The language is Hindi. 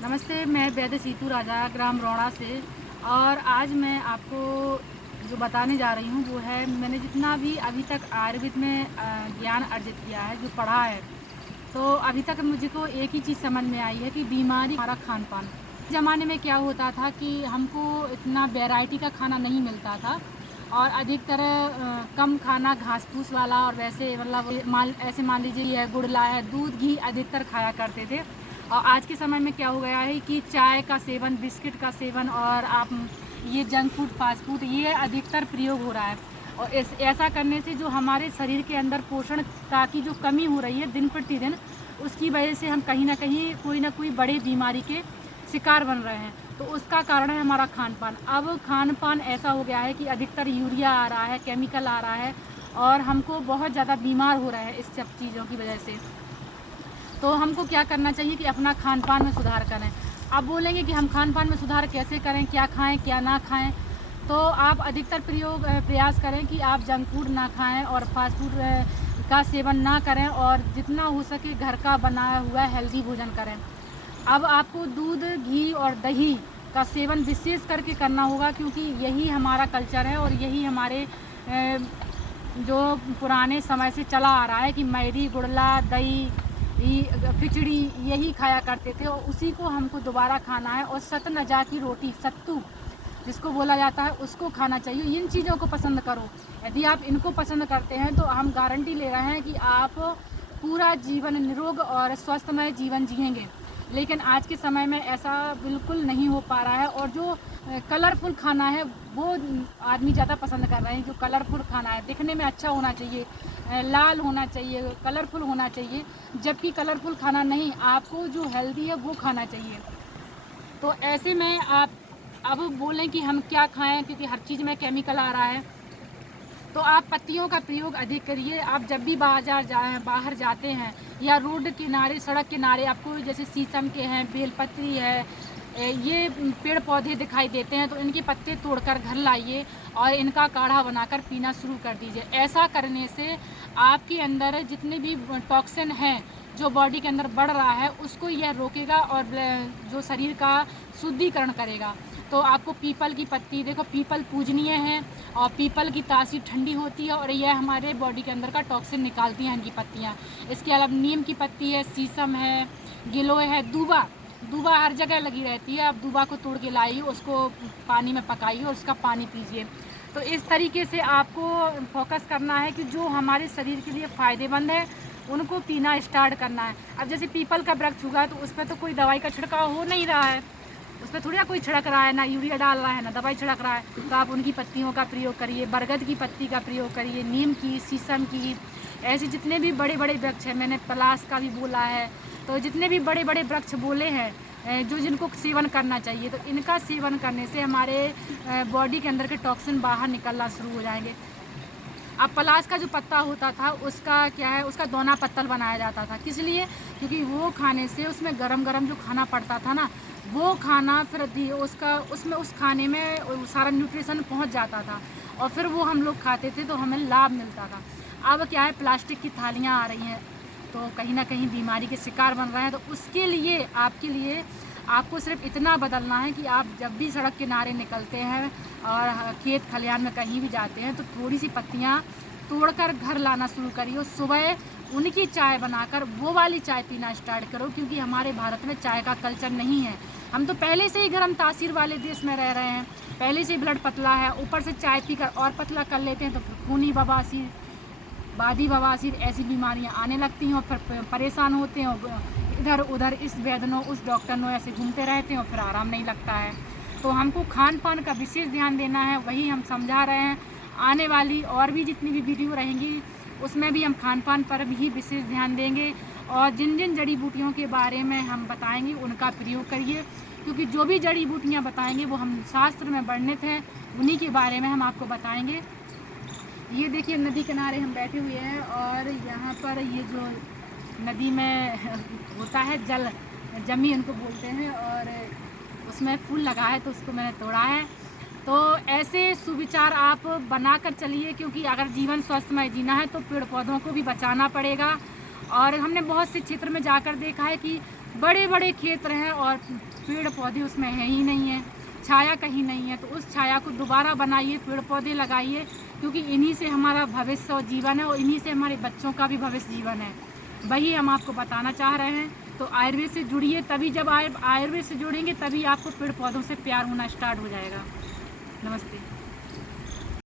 नमस्ते, मैं वैद्य सीतू राजा ग्राम रौड़ा से। और आज मैं आपको जो बताने जा रही हूँ वो है, मैंने जितना भी अभी तक आयुर्वेद में ज्ञान अर्जित किया है, जो पढ़ा है, तो अभी तक मुझको एक ही चीज़ समझ में आई है कि बीमारी हमारा खान पान। ज़माने में क्या होता था कि हमको इतना वैरायटी का खाना नहीं मिलता था और अधिकतर कम खाना घास फूस वाला, और वैसे मतलब ऐसे मान लीजिए ये गुड़ला है, दूध घी अधिकतर खाया करते थे। और आज के समय में क्या हो गया है कि चाय का सेवन, बिस्किट का सेवन, और आप ये जंक फूड, फास्ट फूड, ये अधिकतर प्रयोग हो रहा है। और ऐसा करने से जो हमारे शरीर के अंदर पोषण का की जो कमी हो रही है दिन प्रतिदिन, उसकी वजह से हम कहीं ना कहीं कोई ना कोई बड़े बीमारी के शिकार बन रहे हैं। तो उसका कारण है हमारा खान पान। अब खान पान ऐसा हो गया है कि अधिकतर यूरिया आ रहा है, केमिकल आ रहा है, और हमको बहुत ज़्यादा बीमार हो रहे हैं इस सब चीज़ों की वजह से। तो हमको क्या करना चाहिए कि अपना खान पान में सुधार करें। आप बोलेंगे कि हम खान पान में सुधार कैसे करें, क्या खाएं क्या ना खाएं। तो आप अधिकतर प्रयास करें कि आप जंक फूड ना खाएं और फास्ट फूड का सेवन ना करें, और जितना हो सके घर का बनाया हुआ हेल्दी भोजन करें। अब आपको दूध, घी और दही का सेवन विशेष करके करना होगा, क्योंकि यही हमारा कल्चर है और यही हमारे जो पुराने समय से चला आ रहा है कि मैदी, गुड़ला, दही, खिचड़ी यही खाया करते थे, और उसी को हमको दोबारा खाना है। और सतनजा की रोटी, सत्तू जिसको बोला जाता है, उसको खाना चाहिए। इन चीज़ों को पसंद करो। यदि आप इनको पसंद करते हैं तो हम गारंटी ले रहे हैं कि आप पूरा जीवन निरोग और स्वस्थमय जीवन जिएंगे। लेकिन आज के समय में ऐसा बिल्कुल नहीं हो पा रहा है, और जो कलरफुल खाना है वो आदमी ज़्यादा पसंद कर रहे हैं। जो कलरफुल खाना है, दिखने में अच्छा होना चाहिए, लाल होना चाहिए, कलरफुल होना चाहिए, जबकि कलरफुल खाना नहीं, आपको जो हेल्दी है वो खाना चाहिए। तो ऐसे में आप अब बोलें कि हम क्या खाएं, क्योंकि हर चीज़ में केमिकल आ रहा है, तो आप पत्तियों का प्रयोग अधिक करिए। आप जब भी बाहर जाते हैं या रोड किनारे, सड़क किनारे आपको जैसे शीशम के हैं, बेलपत्री है, ये पेड़ पौधे दिखाई देते हैं, तो इनके पत्ते तोड़कर घर लाइए और इनका काढ़ा बनाकर पीना शुरू कर दीजिए। ऐसा करने से आपके अंदर जितने भी टॉक्सिन हैं जो बॉडी के अंदर बढ़ रहा है, उसको यह रोकेगा और जो शरीर का शुद्धिकरण करेगा। तो आपको पीपल की पत्ती, देखो पीपल पूजनीय है और पीपल की तासीर ठंडी होती है, और यह हमारे बॉडी के अंदर का टॉक्सिन निकालती हैं इनकी पत्तियाँ। इसके अलावा नीम की पत्ती है, शीशम है, गिलोय है, दूबा, दूबा हर जगह लगी रहती है। आप दूबा को तोड़ के लाइए, उसको पानी में पकाइए और उसका पानी पीजिए। तो इस तरीके से आपको फोकस करना है कि जो हमारे शरीर के लिए फ़ायदेमंद है उनको पीना स्टार्ट करना है। अब जैसे पीपल का वृक्ष हुआ, तो उस पर तो कोई दवाई का छिड़काव हो नहीं रहा है, उस पर थोड़ी ना कोई छिड़क रहा है, ना यूरिया डाल रहा है, ना दवाई छिड़क रहा है। तो आप उनकी पत्तियों का प्रयोग करिए, बरगद की पत्ती का प्रयोग करिए, नीम की, शीशम की, ऐसे जितने भी बड़े बड़े वृक्ष हैं, मैंने पलाश का भी बोला है, तो जितने भी बड़े बड़े वृक्ष बोले हैं जो जिनको सेवन करना चाहिए, तो इनका सेवन करने से हमारे बॉडी के अंदर के टॉक्सिन बाहर निकलना शुरू हो जाएंगे। अब पलाश का जो पत्ता होता था, उसका क्या है, उसका दोना पत्तल बनाया जाता था। किस लिए? क्योंकि वो खाने से उसमें गरम गरम जो खाना पड़ता था ना, वो खाना फिर उसका उसमें उस खाने में सारा न्यूट्रिशन पहुंच जाता था, और फिर वो हम लोग खाते थे तो हमें लाभ मिलता था। अब क्या है, प्लास्टिक की थालियाँ आ रही हैं, तो कहीं ना कहीं बीमारी के शिकार बन रहे हैं। तो उसके लिए आपको सिर्फ इतना बदलना है कि आप जब भी सड़क किनारे निकलते हैं और खेत खलिहान में कहीं भी जाते हैं, तो थोड़ी सी पत्तियाँ तोड़कर घर लाना शुरू करिए, और सुबह उनकी चाय बनाकर वो वाली चाय पीना स्टार्ट करो। क्योंकि हमारे भारत में चाय का कल्चर नहीं है। हम तो पहले से ही गर्म तासीर वाले देश में रह रहे हैं, पहले से ही ब्लड पतला है, ऊपर से चाय पीकर और पतला कर लेते हैं, तो फिर खूनी बवासीर, बादी बवासीर, ऐसी बीमारियां आने लगती हैं, और फिर परेशान होते हैं, और इधर उधर इस वैद्यनों उस डॉक्टरनों ऐसे घूमते रहते हैं, और फिर आराम नहीं लगता है। तो हमको खान पान का विशेष ध्यान देना है, वही हम समझा रहे हैं। आने वाली और भी जितनी भी वीडियो रहेंगी उसमें भी हम खान पान पर भी विशेष ध्यान देंगे, और जिन जिन जड़ी बूटियों के बारे में हम बताएंगे उनका प्रयोग करिए। क्योंकि जो भी जड़ी बूटियाँ बताएंगे वो हम शास्त्र में वर्णित हैं, उन्हीं के बारे में हम आपको बताएंगे। ये देखिए, नदी किनारे हम बैठे हुए हैं, और यहाँ पर ये जो नदी में होता है जल, जमी उनको बोलते हैं, और उसमें फूल लगा है, तो उसको मैंने तोड़ा है। तो ऐसे सुविचार आप बनाकर चलिए, क्योंकि अगर जीवन स्वस्थमय जीना है तो पेड़ पौधों को भी बचाना पड़ेगा। और हमने बहुत से क्षेत्र में जाकर देखा है कि बड़े बड़े क्षेत्र हैं और पेड़ पौधे उसमें हैं ही नहीं है, छाया कहीं नहीं है। तो उस छाया को दोबारा बनाइए, पेड़ पौधे लगाइए, क्योंकि इन्हीं से हमारा भविष्य और जीवन है और इन्हीं से हमारे बच्चों का भी भविष्य जीवन है। वही हम आपको बताना चाह रहे हैं। तो आयुर्वेद से जुड़िए, तभी जब आयुर्वेद से जुड़ेंगे तभी आपको पेड़ पौधों से प्यार होना स्टार्ट हो जाएगा। नमस्ते।